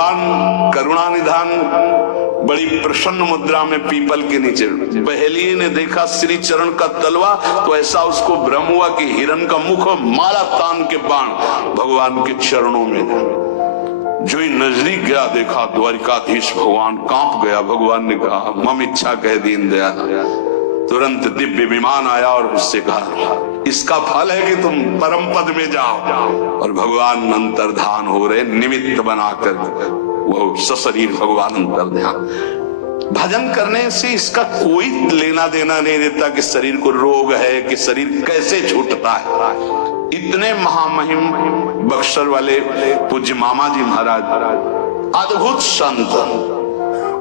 भगवान करुणा निधान बड़ी प्रसन्न मुद्रा में पीपल के नीचे। बहेलिए ने देखा श्री चरण का तलवा तो ऐसा उसको भ्रम हुआ कि हिरण का मुख मारा तान के बाण भगवान के चरणों में। जो ही नजदीक गया देखा द्वारिकाधीश भगवान कांप गया। भगवान ने कहा मम इच्छा कह दीन दयाल। तुरंत दिव्य विमान आया और उससे कहा इसका फल है कि तुम परम पद में जाओ। और भगवान अंतर्धान हो रहे निमित्त बनाकर, वो सशरीर भगवान अंतर्धान। भजन करने से इसका कोई लेना देना नहीं रहता कि शरीर को रोग है कि शरीर कैसे छूटता है। इतने महामहिम बक्सर वाले पूज्य मामा जी महाराज अद्भुत संत,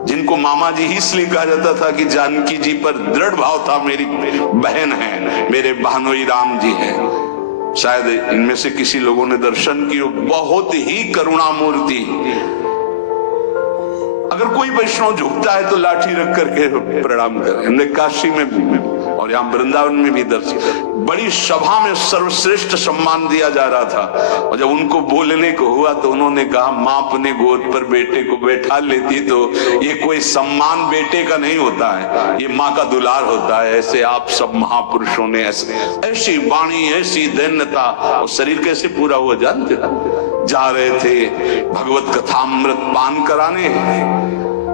जिनको मामा जी ही इसलिए कहा जाता था कि जानकी जी पर दृढ़ भाव था मेरी बहन है, मेरे बहनोई राम जी हैं। शायद इनमें से किसी लोगों ने दर्शन किया। बहुत ही करुणा मूर्ति। अगर कोई वैष्णव झुकता है तो लाठी रख करके प्रणाम करें। हमने काशी में भी और यहाँ वृंदावन में भी दर्शन, बड़ी सभा में सर्वश्रेष्ठ सम्मान दिया जा रहा था। और जब उनको बोलने को हुआ तो उन्होंने कहा माँ अपने गोद पर बेटे को बैठा लेती तो ये कोई सम्मान बेटे का नहीं होता है, ये माँ का दुलार होता है। ऐसे आप सब महापुरुषों ने ऐसी वाणी, ऐसी दैन्यता, और शरीर कैसे पूरा हुआ जानते। जा रहे थे भगवत कथामृत पान कराने,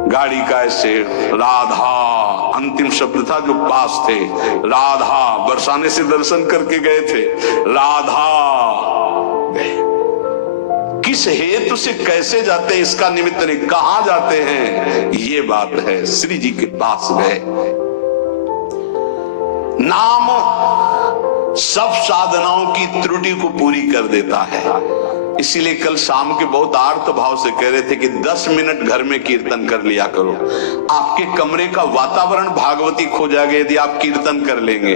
गाड़ी का ऐसे राधा अंतिम शब्द था जो पास थे, राधा बरसाने से दर्शन करके गए थे। राधा किस हेतु से कैसे जाते हैं इसका निमित्त नहीं, कहां जाते हैं ये बात है। श्री जी के पास गए। नाम सब साधनाओं की त्रुटि को पूरी कर देता है। इसीलिए कल शाम के बहुत आर्त भाव से कह रहे थे कि 10 मिनट घर में कीर्तन कर लिया करो। आपके कमरे का वातावरण भागवती खो जाएगा यदि आप कीर्तन कर लेंगे।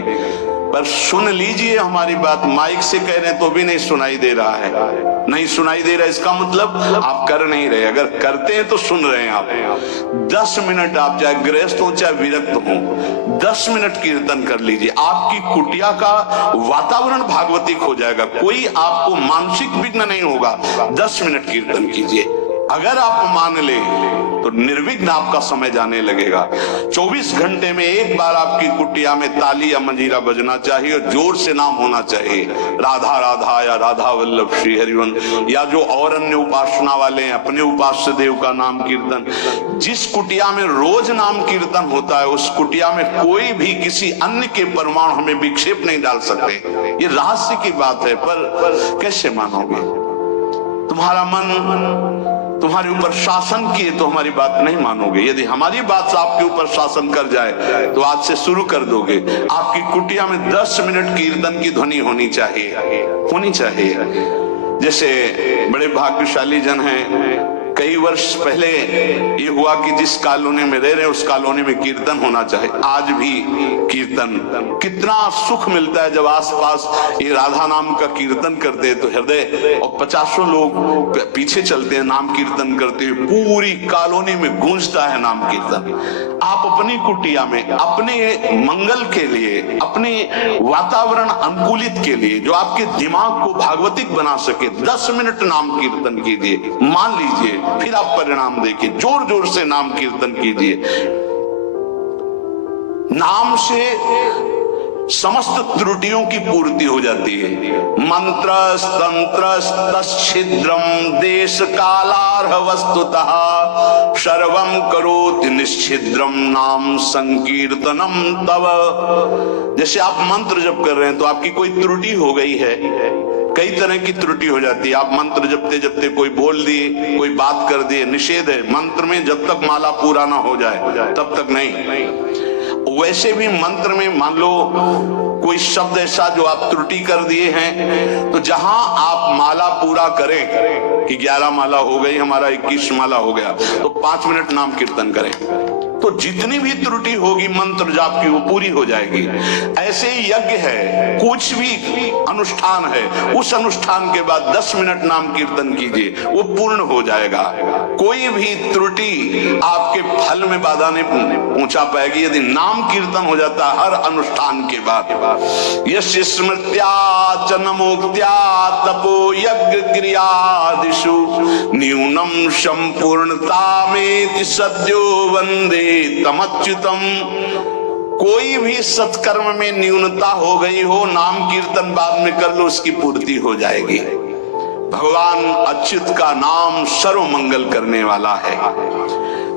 पर सुन लीजिए हमारी बात, माइक से कह रहे हैं तो भी नहीं सुनाई दे रहा है। नहीं सुनाई दे रहा है इसका मतलब आप कर नहीं रहे। अगर करते हैं तो सुन रहे हैं आप। 10 मिनट आप चाहे गृहस्थ हो चाहे विरक्त हो, 10 मिनट कीर्तन कर लीजिए। आपकी कुटिया का वातावरण भागवती खो जाएगा, कोई आपको मानसिक विघ्न नहीं होगा। 10 मिनट कीर्तन कीजिए। अगर आप मान ले तो निर्विघ्न आपका समय जाने लगेगा। 24 घंटे में एक बार आपकी कुटिया में ताली या मंजीरा बजना चाहिए और जोर से नाम होना चाहिए। राधा राधा या राधा वल्लभ श्री हरिवंश, या जो और अन्य उपासना वाले हैं अपने उपास्य देव का नाम कीर्तन। जिस कुटिया में रोज नाम कीर्तन होता है उस कुटिया में कोई भी किसी अन्य के परमाणु हमें विक्षेप नहीं डाल सकते। ये रहस्य की बात है। पर कैसे मानोगे? तुम्हारा मन तुम्हारे ऊपर शासन किए तो हमारी बात नहीं मानोगे। यदि हमारी बात आपके ऊपर शासन कर जाए तो आज से शुरू कर दोगे। आपकी कुटिया में 10 मिनट कीर्तन की ध्वनि होनी चाहिए। जैसे बड़े भाग्यशाली जन हैं, कई वर्ष पहले ये हुआ कि जिस कॉलोनी में रह रहे उस कॉलोनी में कीर्तन होना चाहिए। आज भी कीर्तन, कितना सुख मिलता है जब आसपास ये राधा नाम का कीर्तन करते हैं तो हृदय और 50 लोग पीछे चलते हैं नाम कीर्तन करते हुए। पूरी कॉलोनी में गूंजता है नाम कीर्तन। आप अपनी कुटिया में अपने मंगल के लिए, अपने वातावरण अनुकूलित के लिए, जो आपके दिमाग को भागवतिक बना सके, 10 मिनट नाम कीर्तन कीजिए। मान लीजिए फिर आप परिणाम देखिए। जोर जोर से नाम कीर्तन कीजिए। नाम से समस्त त्रुटियों की पूर्ति हो जाती है। मंत्र तंत्र छिद्रम देश कालार्ह वस्तुतः सर्वं करोति निश्चिद्रम नाम संकीर्तनम तव। जैसे आप मंत्र जप कर रहे हैं तो आपकी कोई त्रुटि हो गई है, कई तरह की त्रुटि हो जाती है। आप मंत्र जपते जपते कोई बोल दिए, कोई बात कर दिए, निषेध है मंत्र में जब तक माला पूरा ना हो जाए तब तक नहीं। वैसे भी मंत्र में मान लो कोई शब्द ऐसा जो आप त्रुटि कर दिए हैं तो जहां आप माला पूरा करें कि 11 माला हो गई, हमारा 21 माला हो गया, तो 5 मिनट नाम कीर्तन करें। तो जितनी भी त्रुटि होगी मंत्र जाप की वो पूरी हो जाएगी। ऐसे ही यज्ञ है, कुछ भी अनुष्ठान है, उस अनुष्ठान के बाद 10 मिनट नाम कीर्तन कीजिए, वो पूर्ण हो जाएगा। कोई भी त्रुटि आपके फल में बाधा नहीं पहुंचा पाएगी यदि नाम कीर्तन हो जाता है हर अनुष्ठान के बाद। यस्य स्मृत्या च नमोक्त्या तपो यज्ञ क्रियादिषु न्यूनम संपूर्णतामेति सद्यो वंदे तमच्युतम। कोई भी सत्कर्म में न्यूनता हो गई हो, नाम कीर्तन बाद में कर लो, उसकी पूर्ति हो जाएगी। भगवान अच्युत का नाम सर्व मंगल करने वाला है।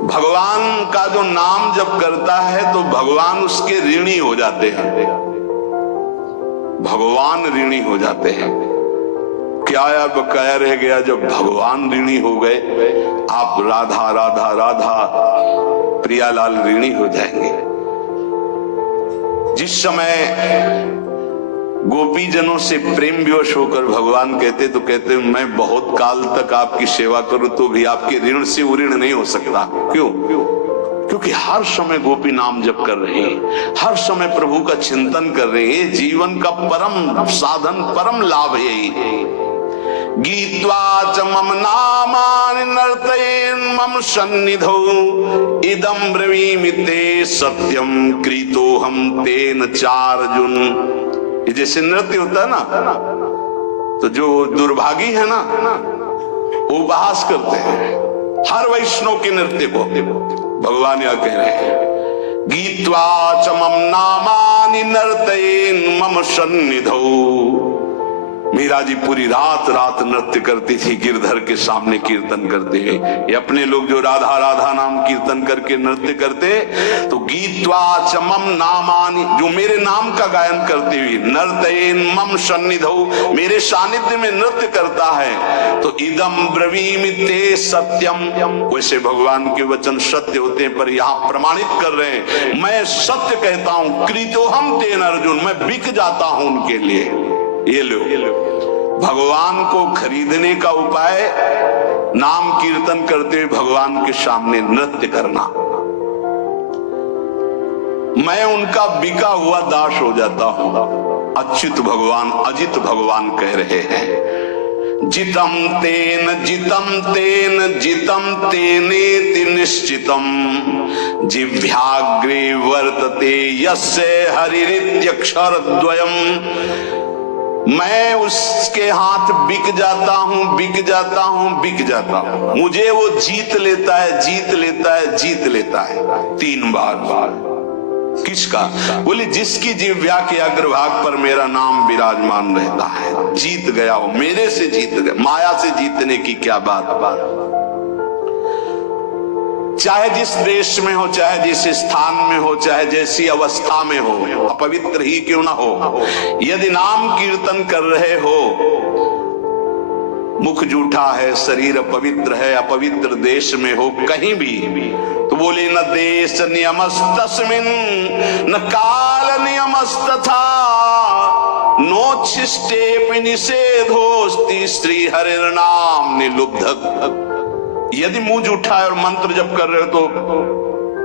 भगवान का जो नाम जब करता है तो भगवान उसके ऋणी हो जाते हैं, भगवान ऋणी हो जाते हैं। क्या यार बकाया रह गया, जब भगवान ऋणी हो गए, आप राधा राधा राधा प्रियालाल ऋणी हो जाएंगे। जिस समय गोपी जनों से प्रेम विवश होकर भगवान कहते तो कहते मैं बहुत काल तक आपकी सेवा करूं तो भी आपके ऋण से ऋण नहीं हो सकता। क्यों? क्योंकि हर समय गोपी नाम जप कर रहे हैं, हर समय प्रभु का चिंतन कर रहे हैं। जीवन का परम साधन, परम लाभ यही है। गीत्वा च मम नामानि नर्तयेन् मम सन्निधौ इदं ब्रवीमि ते सत्यम कृतोऽहं तेन चार्जुन। ये जैसे नृत्य होता है ना, तो जो दुर्भागी है ना वो उपहास करते हैं हर वैष्णव के नृत्य को। भगवान यह कह रहे हैं गीत्वा च मम नामानि नर्तयेन् मम सन्निधौ। मीरा जी पूरी रात रात नृत्य करती थी गिरधर के सामने कीर्तन करते हुए। ये अपने लोग जो राधा राधा नाम कीर्तन करके नृत्य करते, तो गीत्वा च मम नामानि, जो मेरे नाम का गायन करते हुए, नर्तयेन मम सन्निधौ, मेरे सानिध्य में नृत्य करता है, तो इदम ब्रवीमि ते सत्यम। वैसे भगवान के वचन सत्य होते हैं, पर यहाँ प्रमाणित कर रहे हैं मैं सत्य कहता हूं, कृतोऽहं तेन अर्जुन, मैं बिक जाता हूं उनके लिए। ये लो, भगवान को खरीदने का उपाय नाम कीर्तन करते हुए भगवान के सामने नृत्य करना। मैं उनका बिका हुआ दास हो जाता हूं। अच्युत भगवान, अजित भगवान कह रहे हैं जितम तेन जितम तेन जितम तेनेति निश्चितम जिह्वाग्रे वर्तते यस्य हरिरित्यक्षरद्वयम्। मैं उसके हाथ बिक जाता हूं, बिक जाता हूं, बिक जाता हूं। मुझे वो जीत लेता है, जीत लेता है, जीत लेता है 3 बार। किसका? बोले जिसकी जिह्वा के अग्रभाग पर मेरा नाम विराजमान रहता है, जीत गया हो, मेरे से जीत गया। माया से जीतने की क्या बात। चाहे जिस देश में हो, चाहे जिस स्थान में हो, चाहे जैसी अवस्था में हो, अपवित्र ही क्यों ना हो, यदि नाम कीर्तन कर रहे हो, मुख जूठा है, शरीर अपवित्र है, अपवित्र देश में हो, कहीं भी, तो बोले न देश नियमस्तस्मिन् न काल नियमस्तथा नोच्छिष्टेपि निषेधोस्ति श्री हरिर्नाम निलुब्धः। यदि मुंह जूठा है और मंत्र जप कर रहे हो तो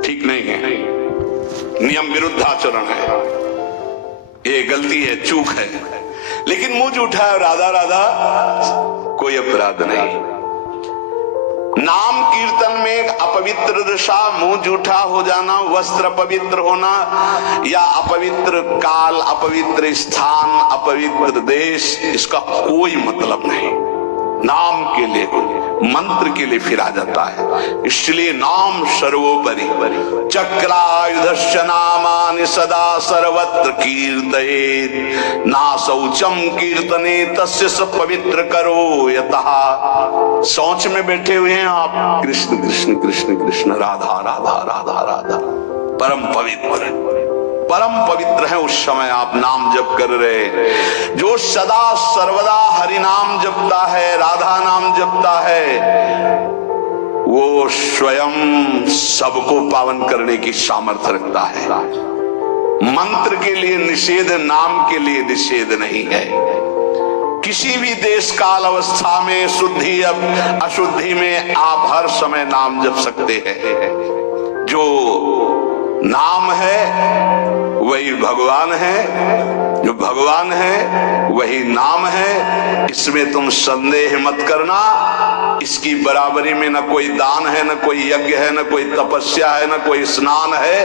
ठीक नहीं है, नियम विरुद्ध आचरण है, ये गलती है, चूक है। लेकिन मुंह जूठा है और राधा राधा, कोई अपराध नहीं। नाम कीर्तन में अपवित्र दशा, मुंह जूठा हो जाना, वस्त्र अपवित्र होना, या अपवित्र काल, अपवित्र स्थान, अपवित्र देश, इसका कोई मतलब नहीं। नाम के लिए, मंत्र के लिए फिर आ जाता है। इसलिए नाम सर्वोपरि। चक्रायुधस्य नामानि सदा सर्वत्र कीर्तयेत् ना शौचम कीर्तने तस्य स पवित्र करो यतः। शौच में बैठे हुए हैं आप, कृष्ण कृष्ण कृष्ण कृष्ण, राधा राधा राधा राधा, परम पवित्र, परम पवित्र है। उस समय आप नाम जप कर रहे, जो सदा सर्वदा हरि नाम जपता है, राधा नाम जपता है, वो स्वयं सबको पावन करने की सामर्थ्य रखता है। मंत्र के लिए निषेध, नाम के लिए निषेध नहीं है। किसी भी देश काल अवस्था में, शुद्धि अशुद्धि में आप हर समय नाम जप सकते हैं। जो नाम है वही भगवान है, जो भगवान है वही नाम है, इसमें तुम संदेह मत करना। इसकी बराबरी में न कोई दान है, न कोई यज्ञ है, न कोई तपस्या है, न कोई स्नान है।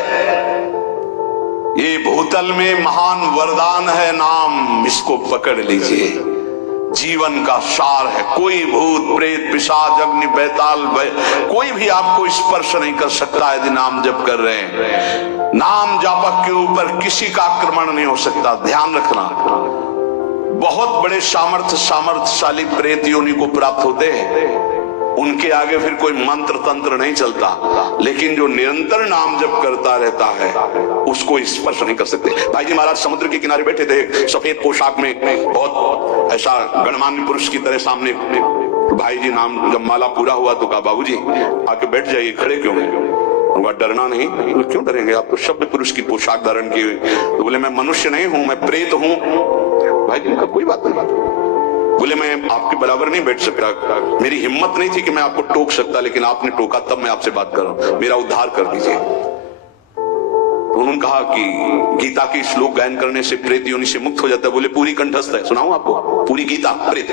ये भूतल में महान वरदान है नाम, इसको पकड़ लीजिए। जीवन का सार है। कोई भूत प्रेत पिशाच अग्नि बैताल कोई भी आपको स्पर्श नहीं कर सकता यदि नाम जप कर रहे हैं। नाम जापक के ऊपर किसी का आक्रमण नहीं हो सकता, ध्यान रखना। बहुत बड़े सामर्थ्यशाली प्रेत योनि को प्राप्त होते हैं, उनके आगे फिर कोई मंत्र तंत्र नहीं चलता, लेकिन जो निरंतर नाम जप करता रहता है उसको स्पर्श नहीं कर सकते। भाई जी महाराज समुद्र के किनारे बैठे थे, सफेद पोशाक में, बहुत ऐसा गणमान्य पुरुष की तरह सामने। तो भाई जी नाम जब माला पूरा हुआ तो कहा बाबूजी आके बैठ जाइए, खड़े क्यों हैं? उनका डरना नहीं। तो क्यों डरेंगे, आप तो सभ्य पुरुष की पोशाक धारण की हुई। तो बोले मैं मनुष्य नहीं हूं, मैं प्रेत हूं। भाई जी का कोई बात नहीं। बोले मैं आपके बराबर नहीं बैठ सकता, मेरी हिम्मत नहीं थी कि मैं आपको टोक सकता, लेकिन आपने टोका तब मैं आपसे बात कर रहा हूं, मेरा उद्धार कर दीजिए। तो उन्होंने कहा कि गीता के श्लोक गायन करने से प्रेत योनि से मुक्त हो जाता है। बोले पूरी कंठस्थ है, सुनाऊं आपको पूरी गीता? प्रेत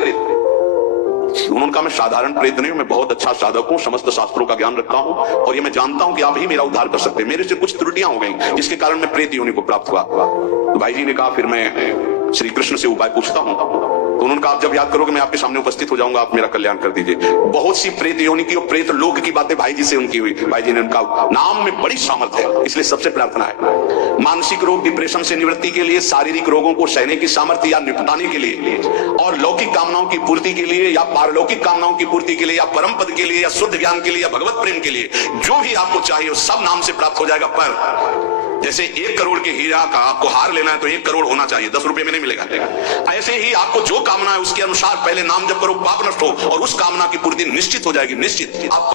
उन्होंने कहा मैं साधारण प्रेत नहीं हूं, मैं बहुत अच्छा साधक हूं, समस्त शास्त्रों का ज्ञान रखता हूं, और ये मैं जानता हूं कि आप ही मेरा उद्धार कर सकते हैं। मेरे से कुछ त्रुटियां हो गई जिसके कारण मैं प्रेत योनि को प्राप्त हुआ। तो भाई जी ने कहा फिर मैं श्री कृष्ण से उपाय पूछता हूं। तो उन्होंने कहा आप जब याद करोगे मैं आपके सामने उपस्थित हो जाऊंगा, आप मेरा कल्याण कर दीजिए। बहुत सी प्रेत योनि की और प्रेत लोक की बातें भाई जी से उनकी हुई। भाई जी ने उनका नाम में बड़ी सामर्थ्य है, इसलिए सबसे प्रार्थना है मानसिक रोग डिप्रेशन से निवृत्ति के लिए, शारीरिक रोगों को सहने की सामर्थ्य या निपटाने के लिए, और लौकिक कामनाओं की पूर्ति के लिए या पारलौकिक कामनाओं की पूर्ति के लिए या परम पद के लिए या शुद्ध ज्ञान के लिए या भगवत प्रेम के लिए, जो भी आपको चाहिए सब नाम से प्राप्त हो जाएगा। पर जैसे 1 करोड़ के हीरा का आपको हार लेना है तो 1 करोड़ होना चाहिए, 10 रुपए में नहीं मिलेगा। ऐसे ही आपको जो कामना है उसके अनुसार पहले नाम जप करो, पाप नष्ट हो और उस कामना की पूर्ति निश्चित हो जाएगी, निश्चित। आप